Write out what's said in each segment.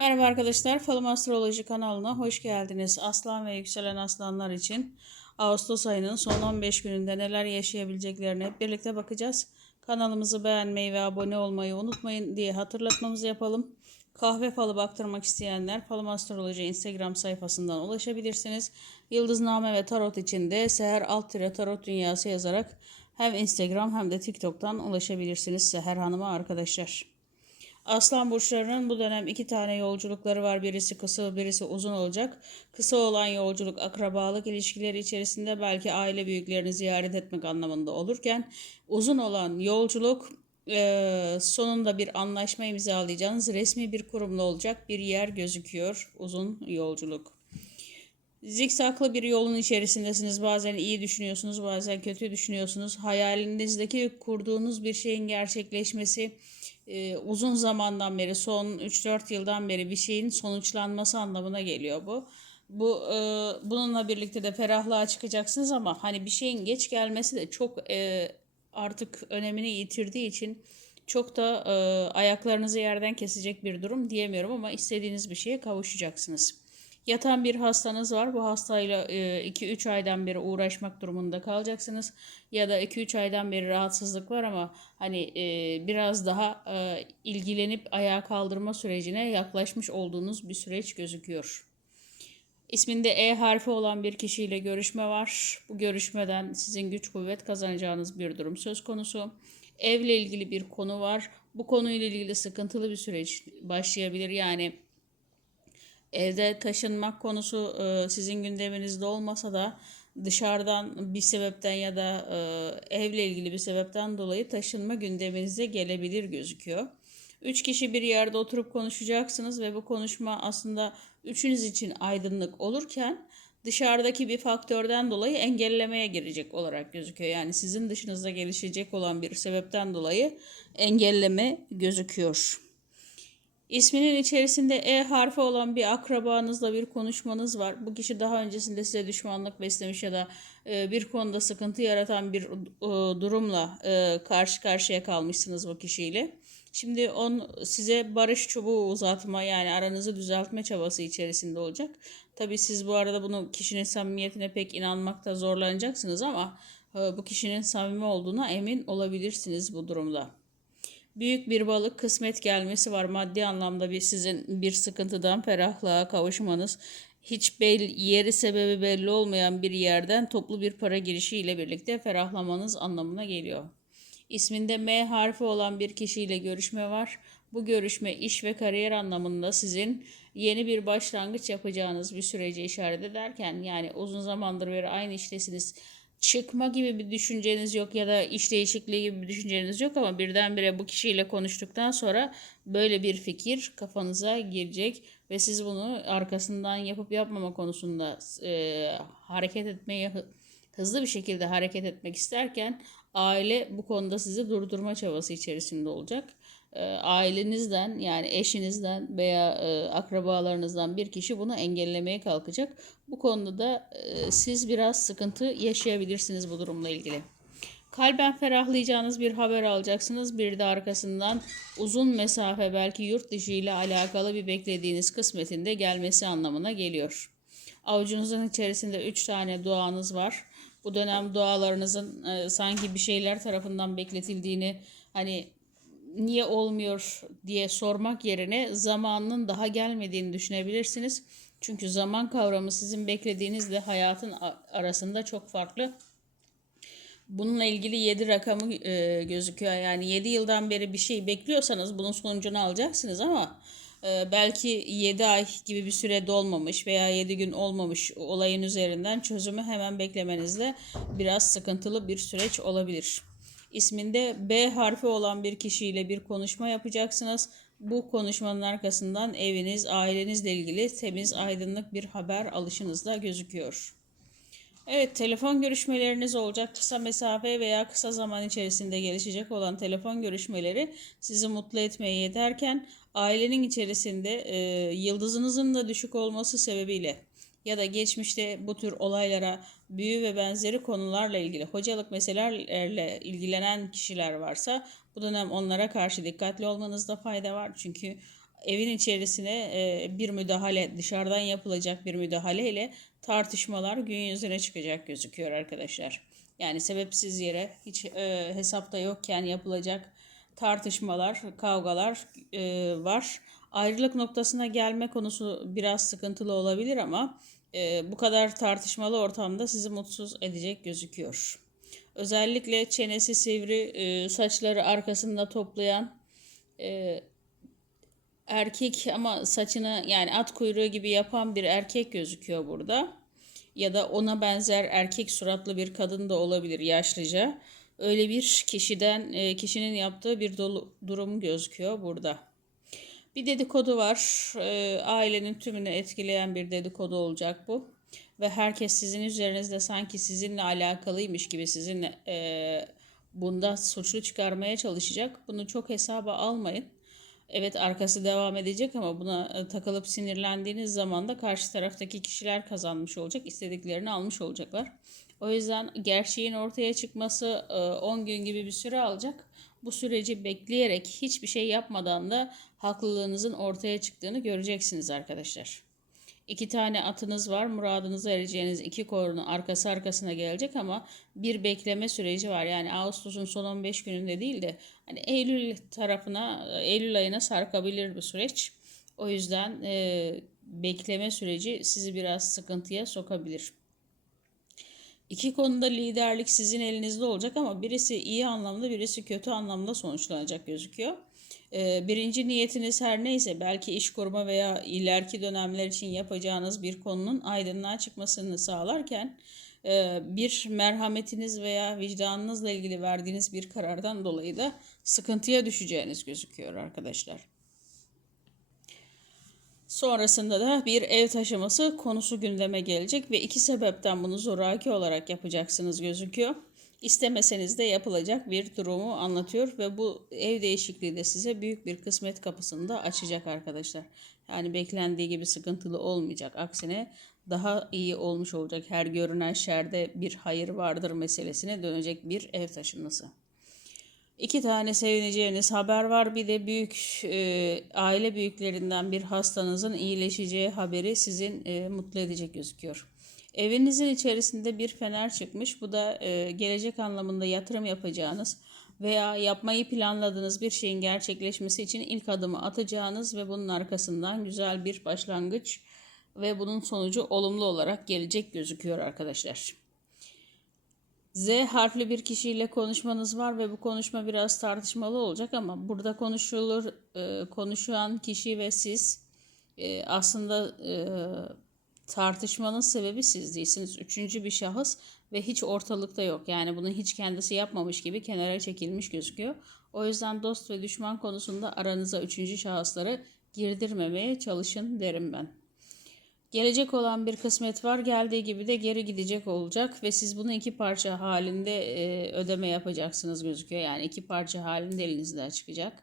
Merhaba arkadaşlar, Falım Astroloji kanalına hoş geldiniz. Aslan ve yükselen aslanlar için Ağustos ayının son 15 gününde neler yaşayabileceklerine hep birlikte bakacağız. Kanalımızı beğenmeyi ve abone olmayı unutmayın diye hatırlatmamızı yapalım. Kahve falı baktırmak isteyenler Falım Astroloji Instagram sayfasından ulaşabilirsiniz. Yıldızname ve tarot için de Seher alt tarot dünyası yazarak hem Instagram hem de TikTok'tan ulaşabilirsiniz Seher Hanım'a arkadaşlar. Aslan burçlarının bu dönem iki tane yolculukları var. Birisi kısa, birisi uzun olacak. Kısa olan yolculuk akrabalık ilişkileri içerisinde belki aile büyüklerini ziyaret etmek anlamında olurken uzun olan yolculuk e, sonunda bir anlaşma imzalayacağınız resmi bir kurumla olacak bir yer gözüküyor. Uzun yolculuk. Zikzaklı bir yolun içerisindesiniz. Bazen iyi düşünüyorsunuz, bazen kötü düşünüyorsunuz. Hayalinizdeki kurduğunuz bir şeyin gerçekleşmesi e, uzun zamandan beri, son 3-4 yıldan beri bir şeyin sonuçlanması anlamına geliyor bu. Bu e, bununla birlikte de ferahlığa çıkacaksınız ama hani bir şeyin geç gelmesi de çok e, artık önemini yitirdiği için çok da e, ayaklarınızı yerden kesecek bir durum diyemiyorum ama istediğiniz bir şeye kavuşacaksınız. Yatan bir hastanız var. Bu hastayla 2-3 e, aydan beri uğraşmak durumunda kalacaksınız. Ya da 2-3 aydan beri rahatsızlık var ama hani e, biraz daha e, ilgilenip ayağa kaldırma sürecine yaklaşmış olduğunuz bir süreç gözüküyor. İsminde E harfi olan bir kişiyle görüşme var. Bu görüşmeden sizin güç kuvvet kazanacağınız bir durum söz konusu. Evle ilgili bir konu var. Bu konuyla ilgili sıkıntılı bir süreç başlayabilir. Yani evde taşınmak konusu e, sizin gündeminizde olmasa da dışarıdan bir sebepten ya da e, evle ilgili bir sebepten dolayı taşınma gündeminize gelebilir gözüküyor. Üç kişi bir yerde oturup konuşacaksınız ve bu konuşma aslında üçünüz için aydınlık olurken dışarıdaki bir faktörden dolayı engellemeye girecek olarak gözüküyor. Yani sizin dışınızda gelişecek olan bir sebepten dolayı engelleme gözüküyor. İsminin içerisinde E harfi olan bir akrabanızla bir konuşmanız var. Bu kişi daha öncesinde size düşmanlık beslemiş ya da e, bir konuda sıkıntı yaratan bir e, durumla e, karşı karşıya kalmışsınız bu kişiyle. Şimdi on size barış çubuğu uzatma yani aranızı düzeltme çabası içerisinde olacak. Tabii siz bu arada bunu kişinin samimiyetine pek inanmakta zorlanacaksınız ama bu kişinin samimi olduğuna emin olabilirsiniz bu durumda büyük bir balık kısmet gelmesi var. Maddi anlamda bir sizin bir sıkıntıdan ferahlığa kavuşmanız, hiç belli, yeri sebebi belli olmayan bir yerden toplu bir para girişiyle birlikte ferahlamanız anlamına geliyor. İsminde M harfi olan bir kişiyle görüşme var. Bu görüşme iş ve kariyer anlamında sizin yeni bir başlangıç yapacağınız bir sürece işaret ederken yani uzun zamandır beri aynı iştesiniz çıkma gibi bir düşünceniz yok ya da iş değişikliği gibi bir düşünceniz yok ama birdenbire bu kişiyle konuştuktan sonra böyle bir fikir kafanıza girecek ve siz bunu arkasından yapıp yapmama konusunda e, hareket etmeyi hızlı bir şekilde hareket etmek isterken aile bu konuda sizi durdurma çabası içerisinde olacak. E, ailenizden yani eşinizden veya e, akrabalarınızdan bir kişi bunu engellemeye kalkacak. Bu konuda da e, siz biraz sıkıntı yaşayabilirsiniz bu durumla ilgili. Kalben ferahlayacağınız bir haber alacaksınız. Bir de arkasından uzun mesafe belki yurt dışı ile alakalı bir beklediğiniz kısmetin de gelmesi anlamına geliyor. Avucunuzun içerisinde 3 tane duanız var. Bu dönem dualarınızın e, sanki bir şeyler tarafından bekletildiğini hani niye olmuyor diye sormak yerine zamanının daha gelmediğini düşünebilirsiniz. Çünkü zaman kavramı sizin beklediğinizle hayatın arasında çok farklı. Bununla ilgili 7 rakamı e, gözüküyor. Yani 7 yıldan beri bir şey bekliyorsanız bunun sonucunu alacaksınız ama e, belki 7 ay gibi bir süre dolmamış veya 7 gün olmamış olayın üzerinden çözümü hemen beklemenizde biraz sıkıntılı bir süreç olabilir. İsminde B harfi olan bir kişiyle bir konuşma yapacaksınız. Bu konuşmanın arkasından eviniz, ailenizle ilgili temiz, aydınlık bir haber alışınız da gözüküyor. Evet, telefon görüşmeleriniz olacak. Kısa mesafe veya kısa zaman içerisinde gelişecek olan telefon görüşmeleri sizi mutlu etmeye yeterken ailenin içerisinde e, yıldızınızın da düşük olması sebebiyle ya da geçmişte bu tür olaylara büyü ve benzeri konularla ilgili hocalık meselelerle ilgilenen kişiler varsa bu dönem onlara karşı dikkatli olmanızda fayda var. Çünkü evin içerisine e, bir müdahale, dışarıdan yapılacak bir müdahale ile tartışmalar gün yüzüne çıkacak gözüküyor arkadaşlar. Yani sebepsiz yere hiç e, hesapta yokken yapılacak tartışmalar, kavgalar e, var. Ayrılık noktasına gelme konusu biraz sıkıntılı olabilir ama e, bu kadar tartışmalı ortamda sizi mutsuz edecek gözüküyor. Özellikle çenesi sivri, e, saçları arkasında toplayan e, erkek ama saçını yani at kuyruğu gibi yapan bir erkek gözüküyor burada. Ya da ona benzer erkek suratlı bir kadın da olabilir yaşlıca. Öyle bir kişiden e, kişinin yaptığı bir dolu, durum gözüküyor burada. Bir dedikodu var. E, ailenin tümünü etkileyen bir dedikodu olacak bu. Ve herkes sizin üzerinizde sanki sizinle alakalıymış gibi sizinle e, bunda suçlu çıkarmaya çalışacak. Bunu çok hesaba almayın. Evet arkası devam edecek ama buna e, takılıp sinirlendiğiniz zaman da karşı taraftaki kişiler kazanmış olacak, istediklerini almış olacaklar. O yüzden gerçeğin ortaya çıkması e, 10 gün gibi bir süre alacak. Bu süreci bekleyerek hiçbir şey yapmadan da haklılığınızın ortaya çıktığını göreceksiniz arkadaşlar. İki tane atınız var. Muradınıza ereceğiniz iki korunun arkası arkasına gelecek ama bir bekleme süreci var. Yani Ağustos'un son 15 gününde değil de hani Eylül tarafına, Eylül ayına sarkabilir bu süreç. O yüzden e, bekleme süreci sizi biraz sıkıntıya sokabilir. İki konuda liderlik sizin elinizde olacak ama birisi iyi anlamda birisi kötü anlamda sonuçlanacak gözüküyor. Ee, birinci niyetiniz her neyse belki iş kurma veya ileriki dönemler için yapacağınız bir konunun aydınlığa çıkmasını sağlarken e, bir merhametiniz veya vicdanınızla ilgili verdiğiniz bir karardan dolayı da sıkıntıya düşeceğiniz gözüküyor arkadaşlar. Sonrasında da bir ev taşıması konusu gündeme gelecek ve iki sebepten bunu zoraki olarak yapacaksınız gözüküyor. İstemeseniz de yapılacak bir durumu anlatıyor ve bu ev değişikliği de size büyük bir kısmet kapısını da açacak arkadaşlar. Yani beklendiği gibi sıkıntılı olmayacak. Aksine daha iyi olmuş olacak. Her görünen şerde bir hayır vardır meselesine dönecek bir ev taşınması. İki tane sevineceğiniz haber var. Bir de büyük e, aile büyüklerinden bir hastanızın iyileşeceği haberi sizin e, mutlu edecek gözüküyor. Evinizin içerisinde bir fener çıkmış. Bu da e, gelecek anlamında yatırım yapacağınız veya yapmayı planladığınız bir şeyin gerçekleşmesi için ilk adımı atacağınız ve bunun arkasından güzel bir başlangıç ve bunun sonucu olumlu olarak gelecek gözüküyor arkadaşlar. Z harfli bir kişiyle konuşmanız var ve bu konuşma biraz tartışmalı olacak ama burada konuşulur e, kişi ve siz e, aslında e, tartışmanın sebebi siz değilsiniz. Üçüncü bir şahıs ve hiç ortalıkta yok. Yani bunu hiç kendisi yapmamış gibi kenara çekilmiş gözüküyor. O yüzden dost ve düşman konusunda aranıza üçüncü şahısları girdirmemeye çalışın derim ben. Gelecek olan bir kısmet var. Geldiği gibi de geri gidecek olacak ve siz bunu iki parça halinde e, ödeme yapacaksınız gözüküyor. Yani iki parça halinde elinizden çıkacak.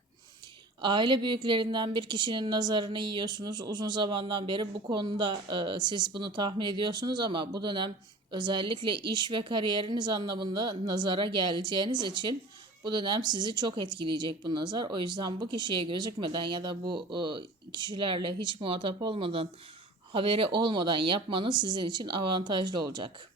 Aile büyüklerinden bir kişinin nazarını yiyorsunuz. Uzun zamandan beri bu konuda e, siz bunu tahmin ediyorsunuz ama bu dönem özellikle iş ve kariyeriniz anlamında nazara geleceğiniz için bu dönem sizi çok etkileyecek bu nazar. O yüzden bu kişiye gözükmeden ya da bu e, kişilerle hiç muhatap olmadan haberi olmadan yapmanız sizin için avantajlı olacak.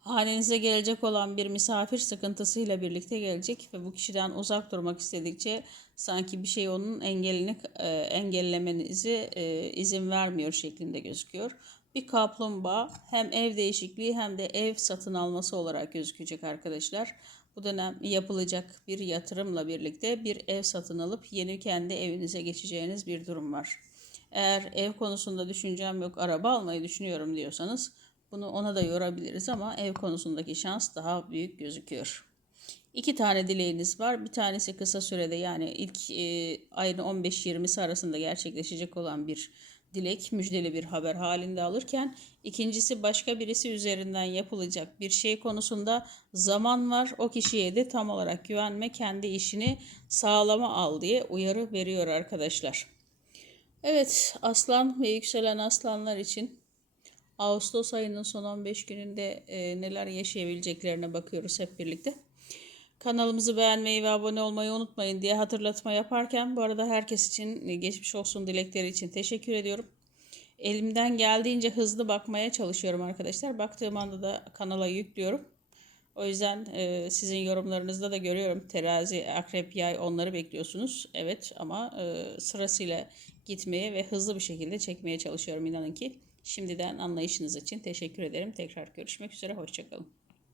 Hanenize gelecek olan bir misafir sıkıntısıyla birlikte gelecek ve bu kişiden uzak durmak istedikçe sanki bir şey onun engelini e, engellemenizi e, izin vermiyor şeklinde gözüküyor. Bir kaplumbağa hem ev değişikliği hem de ev satın alması olarak gözükecek arkadaşlar. Bu dönem yapılacak bir yatırımla birlikte bir ev satın alıp yeni kendi evinize geçeceğiniz bir durum var. Eğer ev konusunda düşüncem yok, araba almayı düşünüyorum diyorsanız bunu ona da yorabiliriz ama ev konusundaki şans daha büyük gözüküyor. İki tane dileğiniz var. Bir tanesi kısa sürede yani ilk e, ayın 15-20'si arasında gerçekleşecek olan bir dilek, müjdeli bir haber halinde alırken ikincisi başka birisi üzerinden yapılacak bir şey konusunda zaman var. O kişiye de tam olarak güvenme, kendi işini sağlama al diye uyarı veriyor arkadaşlar. Evet, aslan ve yükselen aslanlar için Ağustos ayının son 15 gününde e, neler yaşayabileceklerine bakıyoruz hep birlikte. Kanalımızı beğenmeyi ve abone olmayı unutmayın diye hatırlatma yaparken bu arada herkes için e, geçmiş olsun dilekleri için teşekkür ediyorum. Elimden geldiğince hızlı bakmaya çalışıyorum arkadaşlar. Baktığım anda da kanala yüklüyorum. O yüzden e, sizin yorumlarınızda da görüyorum. Terazi, akrep, yay onları bekliyorsunuz. Evet ama e, sırasıyla gitmeye ve hızlı bir şekilde çekmeye çalışıyorum inanın ki. Şimdiden anlayışınız için teşekkür ederim. Tekrar görüşmek üzere. Hoşçakalın.